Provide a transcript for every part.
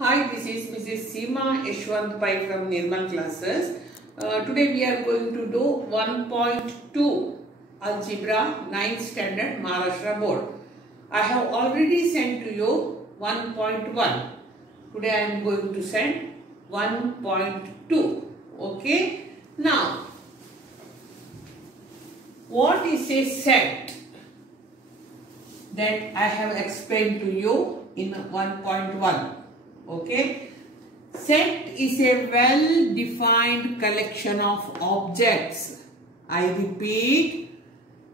Hi, this is Mrs. Seema Yashwant Pai from Nirmal classes. Today we are going to do 1.2 Algebra 9th Standard Maharashtra Board. I have already sent to you 1.1. Today I am going to send 1.2. Okay. Now, what is a set? That I have explained to you in 1.1. Okay, set is a well-defined collection of objects. I repeat,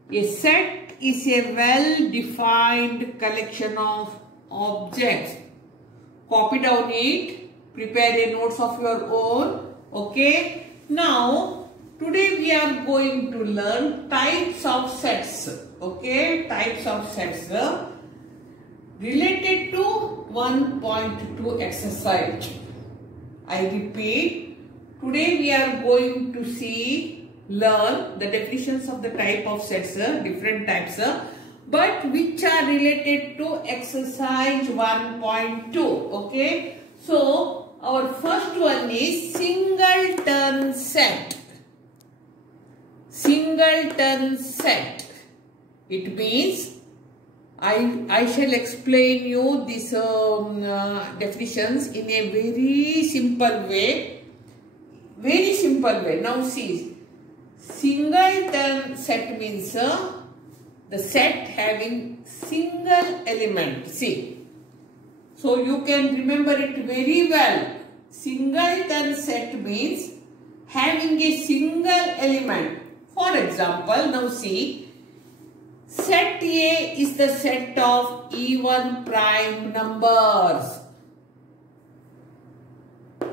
a set is a well-defined collection of objects. Copy down it, prepare a notes of your own. Okay, now today we are going to learn types of sets. Okay, types of sets related to 1.2 exercise. I repeat, today we are going to learn the definitions of the type of sets, different types, but which are related to exercise 1.2. Okay, so our first one is singleton set. Singleton set. It means I shall explain you these definitions in a very simple way. Very simple way. Now see, singleton set means the set having single element. See, so you can remember it very well. Singleton set means having a single element. For example, now see, set A is the set of even prime numbers.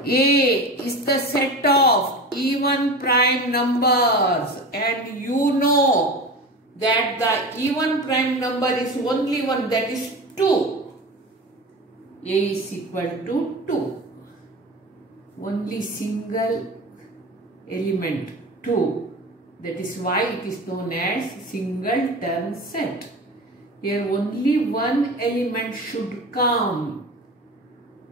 A is the set of even prime numbers, and you know that the even prime number is only one, that is 2. A is equal to 2. Only single element 2. That is why it is known as singleton set. Here only one element should come,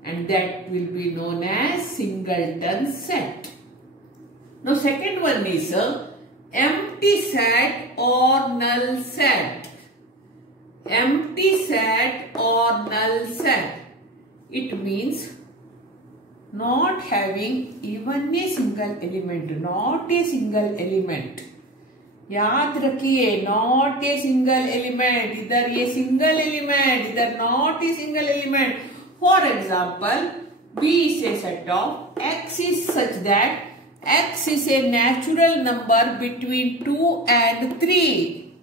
and that will be known as singleton set. Now second one is empty set or null set. Empty set or null set. It means not having even a single element, not a single element. याद रखिए, not a single element, इधर ये single element, इधर not a single element. For example, B is a set of X is such that X is a natural number between 2 and 3.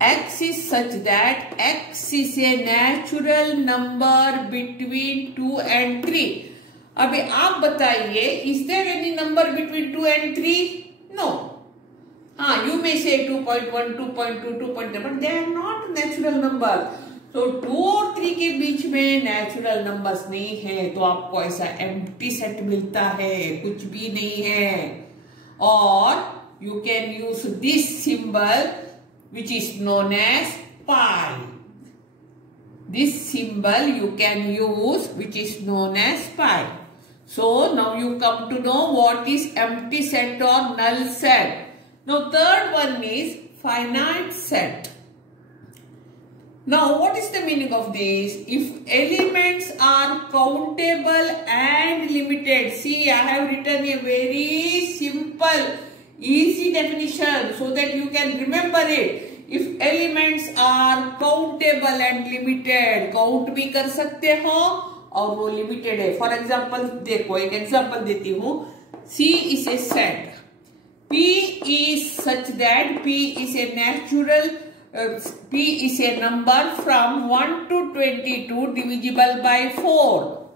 X is such that X is a natural number between 2 and 3. अभी आप बताइए, is there any number between 2 and 3? No. You may say 2.1, 2.2, 2.3, but they are not natural numbers. So 2 और 3 के बीच में natural numbers नहीं है, तो आपको ऐसा empty set मिलता है, कुछ भी नहीं है. और you can use this symbol which is known as pi. This symbol you can use which is known as pi. So now you come to know what is empty set or null set. Now third one is finite set. Now what is the meaning of this? If elements are countable and limited. See, I have written a very simple, easy definition so that you can remember it. If elements are countable and limited, count भी कर सकते हो और वो limited है. For example, देखो एक example देती हूँ. C is a set. P is such that P is a natural, P is a number from 1 to 22 divisible by 4.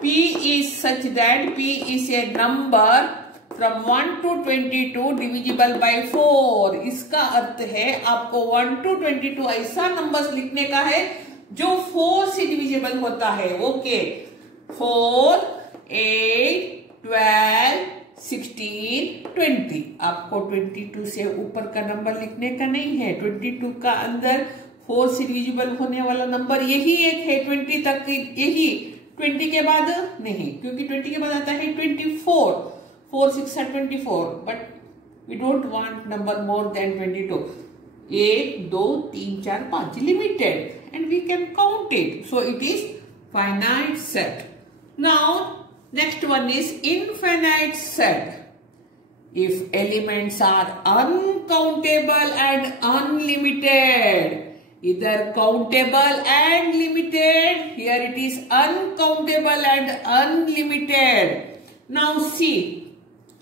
P is such that P is a number from 1 to 22 divisible by 4. इसका अर्थ है आपको 1 to 22 ऐसा numbers लिखने का है जो 4 से divisible होता है. ओके, 4, 8, 12, 16, 20. आपको 22 से ऊपर का नंबर लिखने का नहीं है. 22 का अंदर 4 से डिविजिबल होने वाला नंबर यही एक है, 20 तक यही 20 के बाद नहीं, क्योंकि 20 के बाद आता है 24, 4 6 are 24, but we don't want number more than 22. 1 2 3 4 5 limited and we can count it, so it is finite set. Now next one is infinite set. If elements are uncountable and unlimited, either countable and limited, here it is uncountable and unlimited. Now see,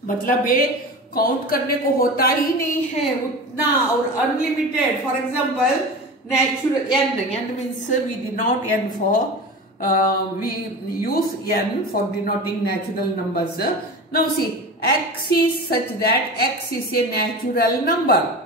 मतलब ये count करने को होता ही नहीं है उतना, और unlimited. For example natural n means we denote n for we use n for denoting natural numbers. Now see, x is such that x is a natural number.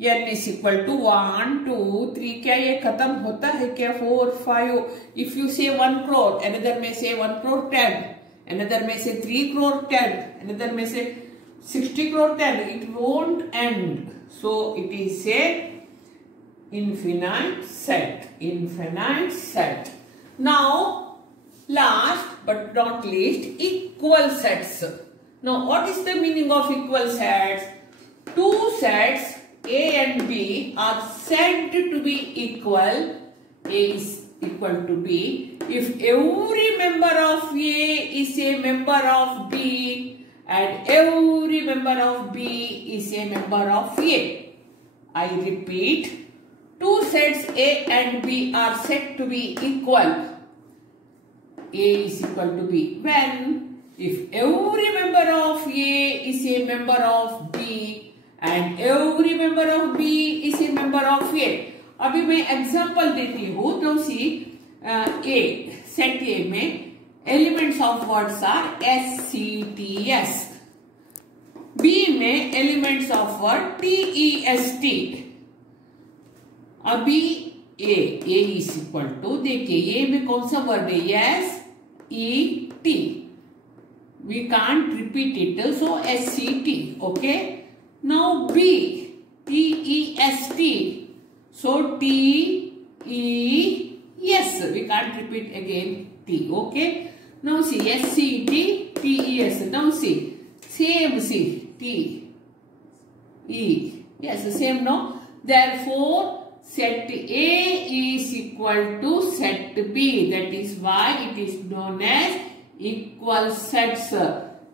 n is equal to 1 2 3. क्या ये खत्म होता है क्या? 4 5. If you say 1 crore, another may say 1 crore 10, another may say 3 crore 10, another may say 60 crore 10. It won't end. So it is a infinite set. Infinite set. Now, last but not least, equal sets. Now, what is the meaning of equal sets? Two sets A and B are said to be equal. A is equal to B if every member of A is a member of B and every member of B is a member of A. I repeat, two sets A and B are said to be equal. A is equal to B when if every member of A is a member of B and every member of B is a member of A. अभी मैं example देती हूँ. तो see A set A में elements of words are SCTS. B में elements of word TEST. अभी A is equal to, देखिए A में कौन सा वर्ड है? Yes ET. We can't repeat it, so SCT. Okay. Now B TEST. So TES. We can't repeat again T. Okay. Now see SCT TES. Now see same C T E. Yes, same. No. Therefore, set A is equal to set B. That is why it is known as equal sets.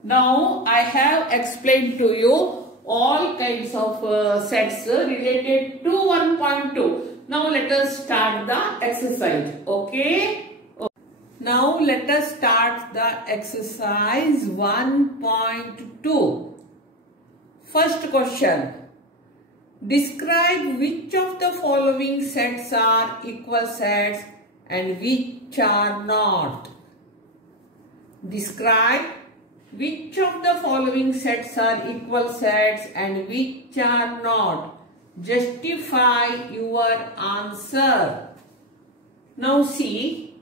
Now I have explained to you all kinds of sets related to 1.2. Now let us start the exercise. Okay. Now let us start the exercise 1.2. First question. Describe which of the following sets are equal sets and which are not. Describe which of the following sets are equal sets and which are not. Justify your answer. Now see,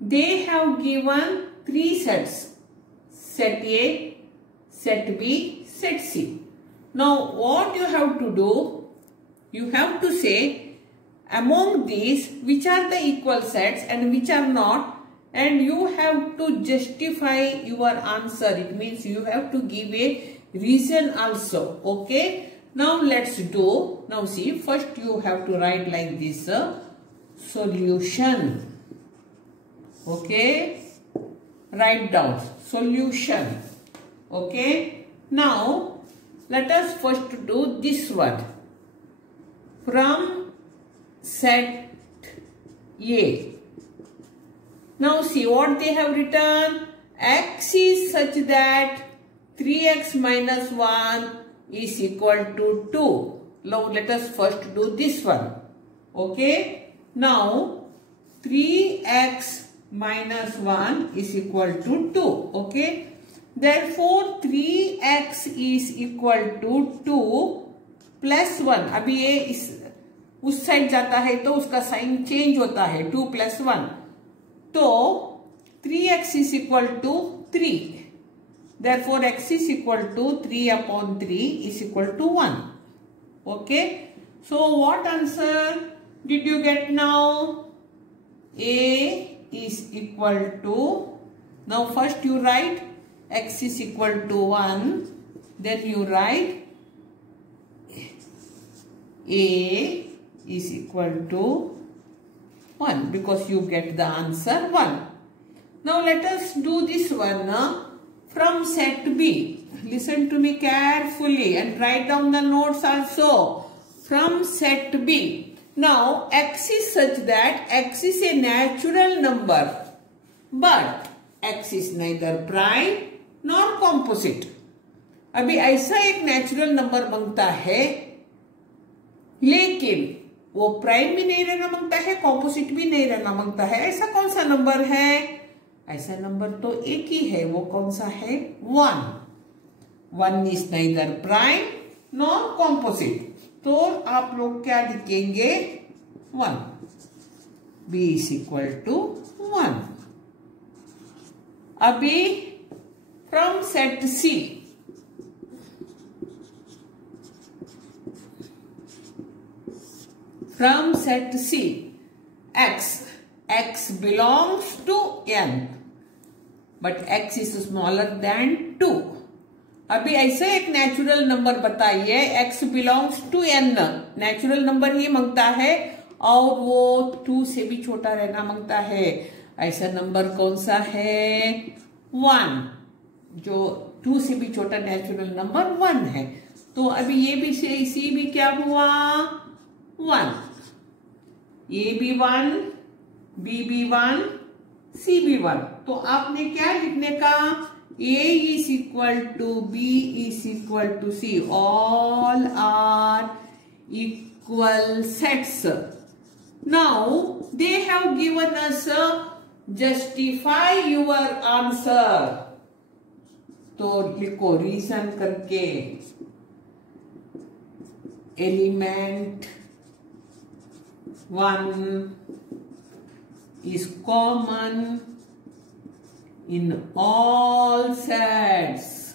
they have given three sets. Set A, set B, set C. Now what you have to do, you have to say among these which are the equal sets and which are not, and you have to justify your answer. It means you have to give a reason also. Okay. Now let's do. Now see, first you have to write like this solution. Okay. Write down solution. Okay. Now let us first do this one. From set A. Now see what they have written. X is such that 3x minus 1 is equal to 2. Now let us first do this one. Okay. Now 3x minus 1 is equal to 2. Okay. Therefore 3x is equal to 2 plus 1. अभी ये उस side जाता है तो उसका sign change होता है. 2 plus 1. तो 3x is equal to 3. Therefore x is equal to 3 upon 3 is equal to 1. Okay. So what answer did you get now? A is equal to, now first you write x is equal to 1, then you write a is equal to 1 because you get the answer 1. Now let us do this one from set B. Listen to me carefully and write down the notes also. From set B. Now x is such that x is a natural number, but x is neither prime nor composite. अभी ऐसा एक natural number बनता है, लेकिन वो prime भी नहीं रहना मांगता है, कॉम्पोजिट भी नहीं रहना मांगता है. ऐसा कौन सा नंबर है? ऐसा नंबर तो एक ही है. वो कौन सा है? 1. 1 is neither prime nor composite. तो आप लोग क्या लिखेंगे? 1. b is equal to 1. अभी from set C. From set C, x belongs to n, but x is smaller than 2. अभी ऐसे एक नेचुरल नंबर बताइए, x belongs to n, natural number ही मांगता है और वो 2 से भी छोटा रहना मांगता है. ऐसा नंबर कौन सा है? 1. जो 2 से भी छोटा नेचुरल नंबर 1 है. तो अभी ये भी से इसी भी क्या हुआ? 1. ए भी 1, बी भी 1, सी भी 1. तो आपने क्या लिखने का? A is equal to B is equal to C. All are equal sets. Now they have given us justify your answer. तो लिखो रीजन करके. Element 1 is common in all sets.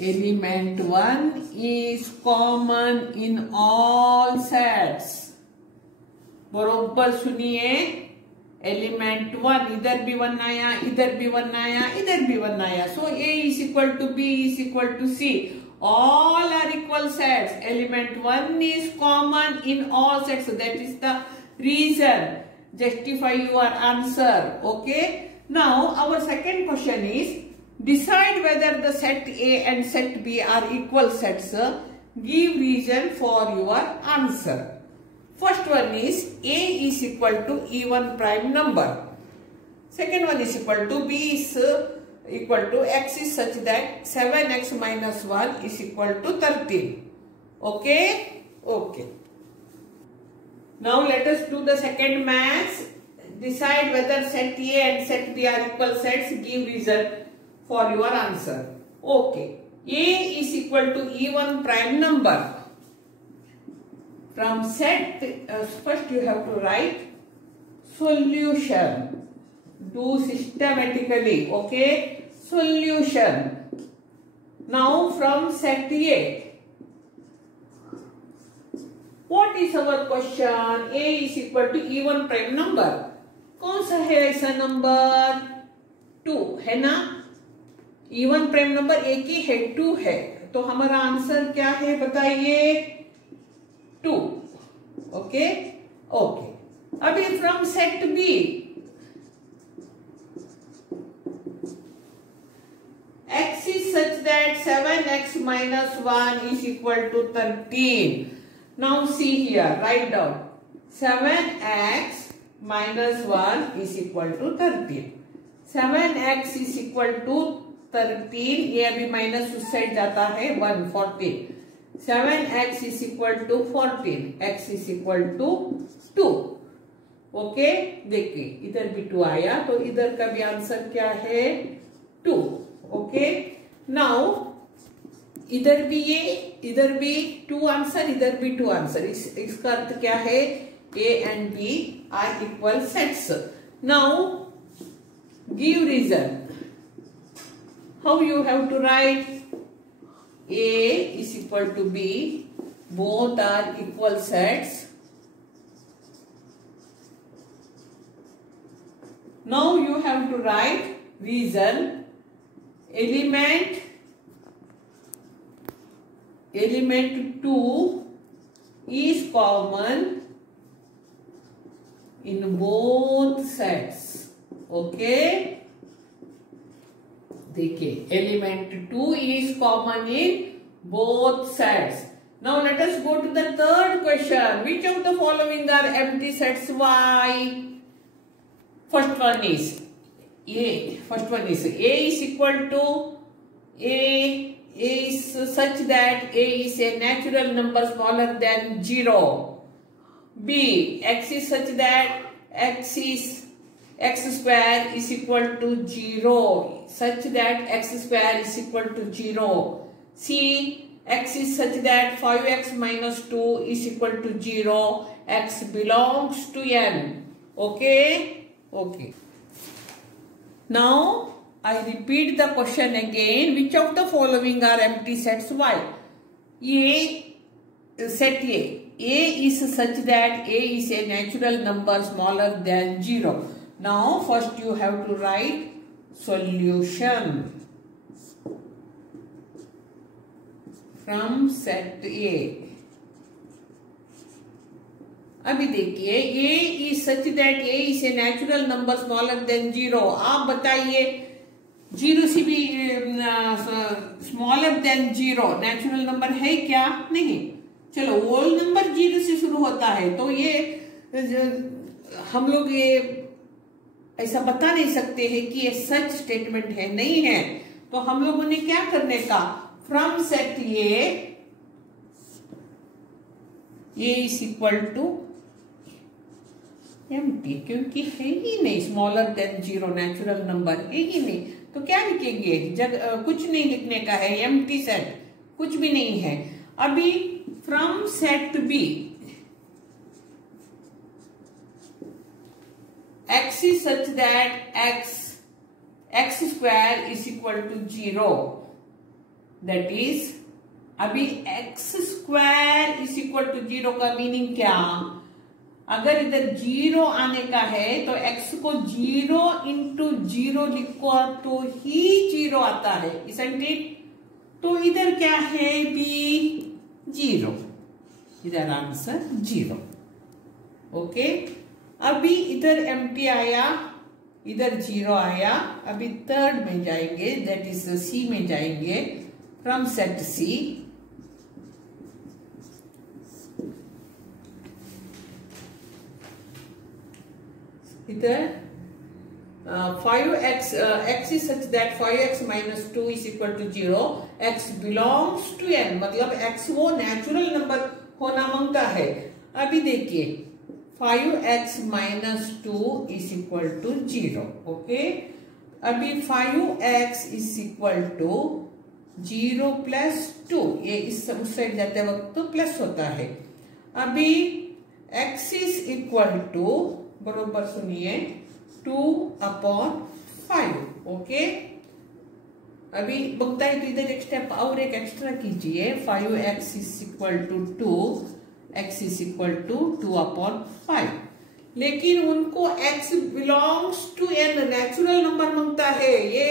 Element 1 is common in all sets. बरोबर सुनिए. Element 1, इधर भी 1 आया, इधर भी 1 आया, इधर भी 1 आया. सो A is equal to B is equal to C. All are equal sets. Element 1 is common in all sets. So that is the reason. Justify your answer. Okay. Now our second question is, decide whether the set A and set B are equal sets. Give reason for your answer. First one is A is equal to even prime number. Second one is equal to B is equal to x is such that 7x minus 1 is equal to 13. Okay? Okay. Now let us do the second maths. Decide whether set A and set B are equal sets. Give reason for your answer. Okay. A is equal to even prime number. From set, first you have to write solution. Do systematically. Okay? Solution. Now from set A, what is our question? A is equal to even prime number. कौन सा है ऐसा number? 2 है ना. even prime number एक ही है, 2 है. तो हमारा आंसर क्या है बताइए? 2. ओके. ओके. अभी from set B, x is such that 7x minus 1 is equal to 13. Now see here, write down 7x minus 1 is equal to 13. 7x is equal to 13. ये अभी माइनस उस साइड जाता है 1, 14. 7x is equal to 14. x is equal to 2. Okay. देखिए इधर भी 2 आया, तो इधर का भी आंसर क्या है? 2. ओके. नाउ इधर भी ये, इधर भी 2 आंसर, इधर भी 2 आंसर. इसका अर्थ क्या है? A and B are equal sets. Now give reason. How you have to write? A is equal to B. Both are equal sets. Now you have to write reason. Element 2 is common in both sets. Okay, देखिए element 2 is common in both sets. Now let us go to the third question. Which of the following are empty sets? Why? First one is A. First one is A is equal to A is such that A is a natural number smaller than 0. B. X is such that X square is equal to 0, such that X square is equal to 0. C. X is such that 5x minus 2 is equal to 0. X belongs to N. Okay? Okay. Now, I repeat the question again. Which of the following are empty sets? Why? Set A. A is such that A is a natural number smaller than 0. Now, first you have to write solution from set A. अभी देखिए A is such that A is a natural number smaller than 0. आप बताइए 0 से भी smaller than 0 natural number है क्या? नहीं. चलो होल नंबर 0 से शुरू होता है तो ये हम लोग ये ऐसा बता नहीं सकते हैं कि ये सच स्टेटमेंट है, नहीं है. तो हम लोगों ने क्या करने का, from set A is equal to empty, क्योंकि है ही नहीं स्मॉलर देन 0 नेचुरल नंबर है ही नहीं, तो क्या लिखेंगे? कुछ नहीं लिखने का है, एम्प्टी सेट कुछ भी नहीं है. अभी from set B x is such that x square is equal to 0. That is, अभी x square is equal to 0 का मीनिंग क्या? अगर इधर 0 आने का है तो x को 0 into 0 लिखो तो ही 0 आता है, isn't it? तो इधर क्या है? b 0. इधर आंसर 0. ओके. अभी इधर एम्प्टी आया, इधर 0 आया. अभी थर्ड में जाएंगे, दैट इज सी में जाएंगे. फ्रॉम सेट सी इधर 5x x is such that 5x minus 2 is equal to 0. x belongs to n, मतलब x वो नेचुरल नंबर होना मांगता है. अभी देखिए 5x minus 2 is equal to 0. Okay. अभी 5x is equal to 0 plus 2. ये इस उस साइड जाते वक्त तो प्लस होता है. अभी x is equal to, बरोबर सुनिए, 2/5. ओके. अभी बगता है तो इधर एक स्टेप और एक एक्स्ट्रा कीजिए. 5x is equal to 2, x is equal to 2/5. लेकिन उनको x belongs to n natural number मांगता है. ये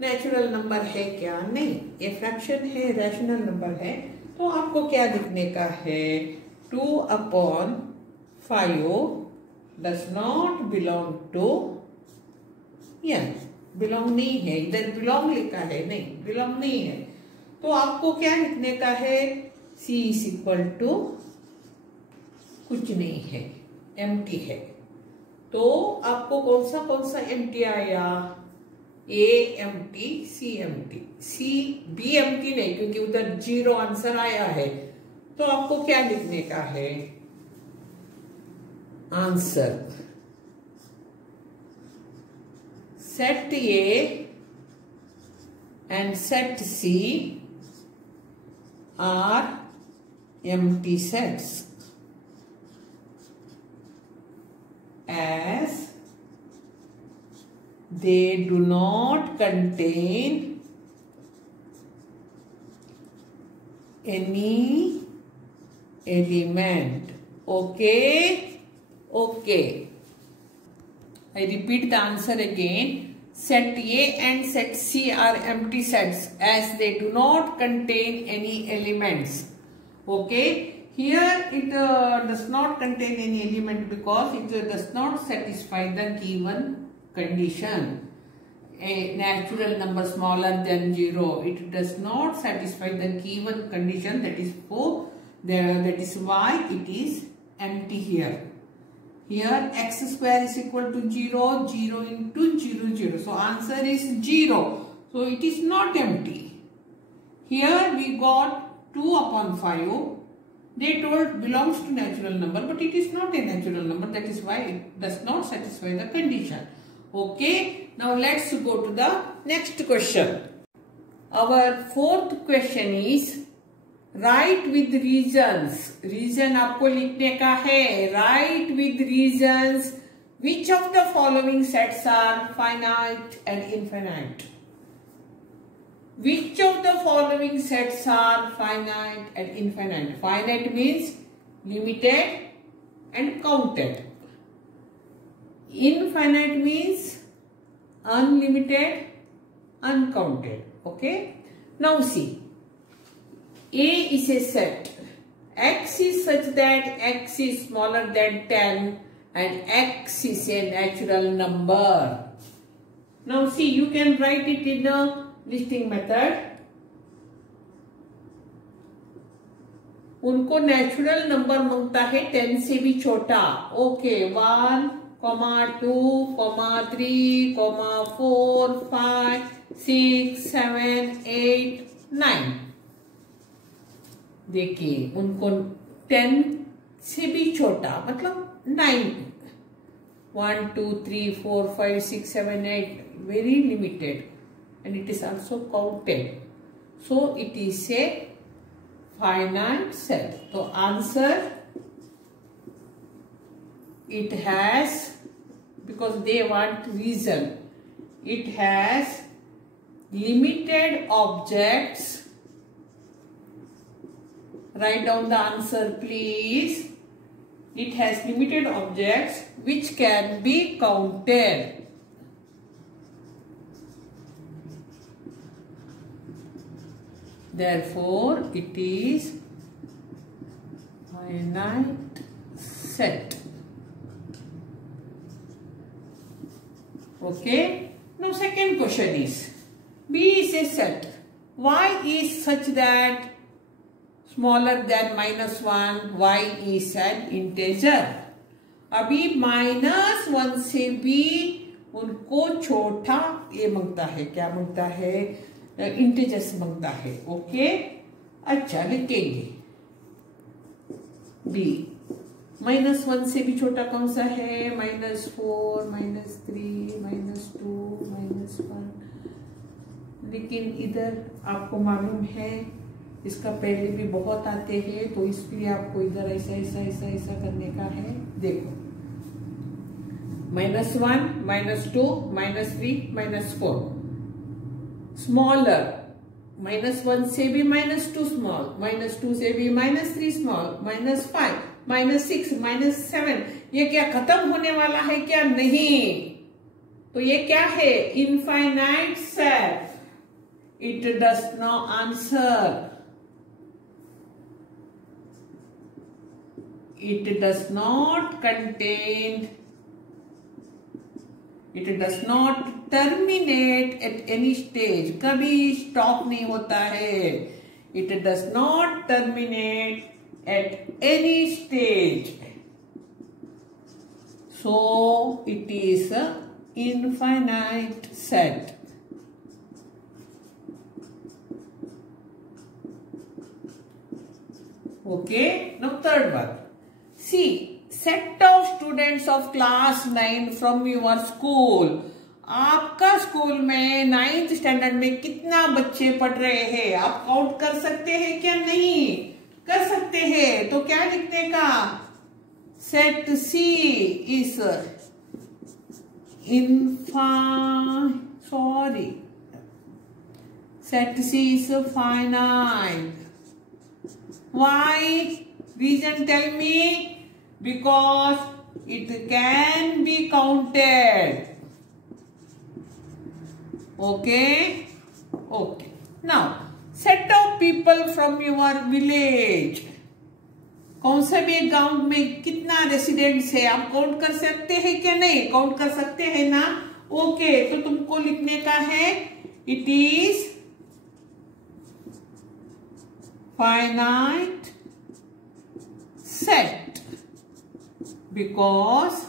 नेचुरल नंबर है क्या? नहीं, ये फ्रैक्शन है, रैशनल नंबर है. तो आपको क्या लिखने का है? 2/5 does not belong to n. Belong नहीं है, इधर बिलोंग लिखा है, नहीं बिलोंग नहीं है. तो आपको क्या लिखने का है? c is equal to कुछ नहीं है, एम्प्टी है. तो आपको कौन सा एम्प्टी आया? A empty, C empty. C B empty नहीं, क्योंकि उधर 0 आंसर आया है. तो आपको क्या लिखने का है? Answer set A and set C are empty sets as they do not contain any element. Okay. Okay. I repeat the answer again. Set A and set C are empty sets as they do not contain any elements. Okay. Here it does not contain any element because it does not satisfy the given condition. A natural number smaller than 0. It does not satisfy the given condition. That is why it is empty here. Here x square is equal to 0. 0 into 0, 0. So answer is 0. So it is not empty. Here we got 2 upon 5. They told belongs to natural number, but it is not a natural number. That is why it does not satisfy the condition. Okay. Now let's go to the next question. Our fourth question is write with reasons. Reason आपको लिखने का है. Write with reasons. Which of the following sets are finite and infinite? Which of the following sets are finite and infinite? Finite means limited and counted. Infinite means unlimited, uncounted. Okay. Now see. A is a set. X is such that x is smaller than 10 and x is a natural number. Now see, you can write it in a listing method. उनको natural number मांगता है 10 से भी छोटा. Okay 1, 2, 3, 4, 5, 6, 7, 8, 9. देखिए उनको 10 से भी छोटा मतलब 9. 1, 2, 3, 4, 5, 6, 7, 8 very limited and it is also counted. So it is a finite set. So answer it has, because they want reason, it has limited objects. Write down the answer please. It has limited objects which can be counted. Therefore, it is finite set. Okay. Now, second question is, B is a set. Y is such that smaller than -1, y is an integer. अभी -1 से भी उनको छोटा ये मांगता है. क्या मांगता है? इंटीजर्स मांगता है. ओके. अच्छा लिखेंगे बी. -1 से भी छोटा कौन सा है? -4, -3, -2, -1. लेकिन इधर आपको मालूम है इसका पहले भी बहुत आते हैं, तो इसलिए आपको इधर ऐसा ऐसा ऐसा ऐसा करने का है. देखो -1, -2, -3, -4 स्मॉलर. -1 से भी -2 स्मॉल, -2 से भी -3 स्मॉल, -5, -6, -7. ये क्या खत्म होने वाला है क्या? नहीं. तो ये क्या है? Infinite set. It does not answer. It does not contain, it does not terminate at any stage. कभी stop नहीं होता है. It does not terminate at any stage. So it is a infinite set. Okay. Now third one. See, set of students of class 9 from your school. आपका school में 9th standard में कितना बच्चे पढ़ रहे हैं? आप काउंट कर सकते हैं क्या? नहीं कर सकते हैं. तो क्या लिखने का? Set C is set C is finite. Why? Reason tell me. Because it can be counted. Okay. Okay. Now, set of people from your village. कौन सा भी गांव में कितना रेसिडेंट्स है आप काउंट कर सकते हैं क्या? नहीं काउंट कर सकते हैं ना. ओके तो तुमको लिखने का है it is finite set because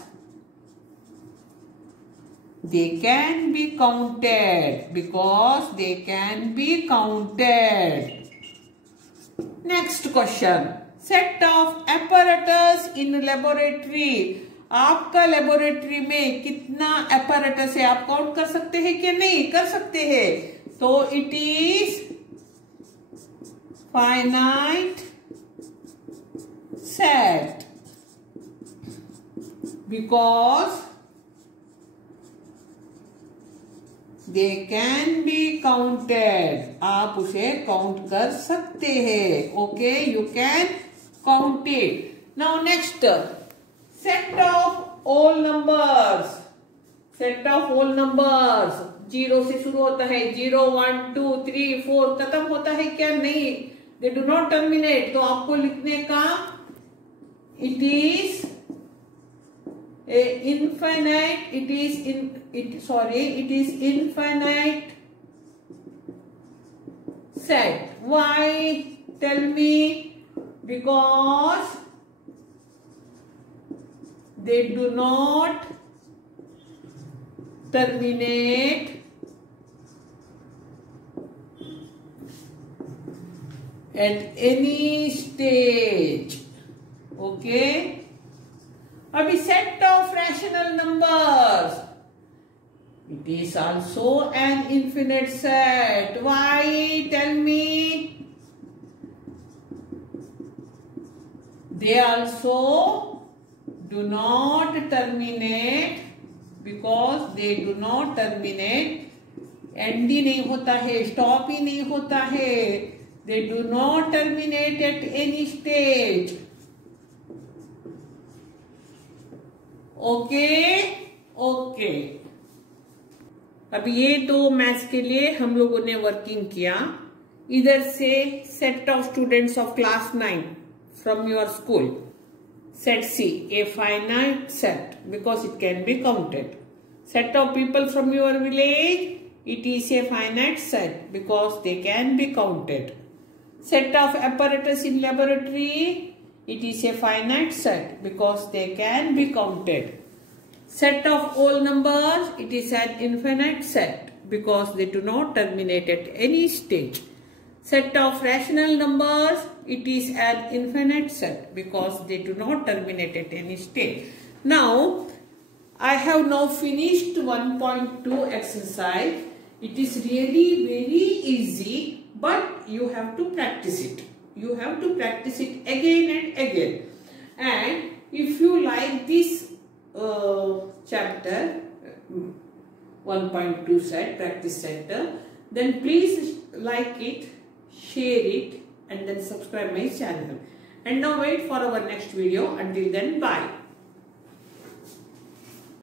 they can be counted. Because they can be counted. Next question. Set of apparatus in laboratory. आपका लेबोरेटरी में कितना apparatus है आप काउंट कर सकते हैं कि नहीं? कर सकते हैं. तो it is finite set because they can be counted. आप उसे काउंट कर सकते हैं. Okay you can count it. Now next set of all numbers. Set of all numbers 0 से शुरू होता है. 0 1 2 3 4 खत्म होता है क्या? नहीं. दे डू नॉट टर्मिनेट. तो आपको लिखने का it is infinite. It is infinite set. Why? Tell me. Because they do not terminate at any stage. Okay. अभी set of rational numbers. It is also an infinite set. Why? Tell me. They also do not terminate because they do not terminate. End ही नहीं होता है, stop ही नहीं होता है. They do not terminate at any stage. Okay okay. अब ये दो मैथ्स के लिए हम लोगों ने वर्किंग किया. इधर से set of students of class 9 from your school. Set C a finite set because it can be counted. Set of people from your village. It is a finite set because they can be counted. Set of apparatus in laboratory. It is a finite set because they can be counted. Set of all numbers. It is an infinite set because they do not terminate at any stage. Set of rational numbers. It is an infinite set because they do not terminate at any stage. Now, I have now finished 1.2 exercise. It is really very easy, but you have to practice it. You have to practice it again and again. And if you like this chapter 1.2 set practice center, then please like it, share it, and then subscribe my channel. And now wait for our next video. Until then, bye.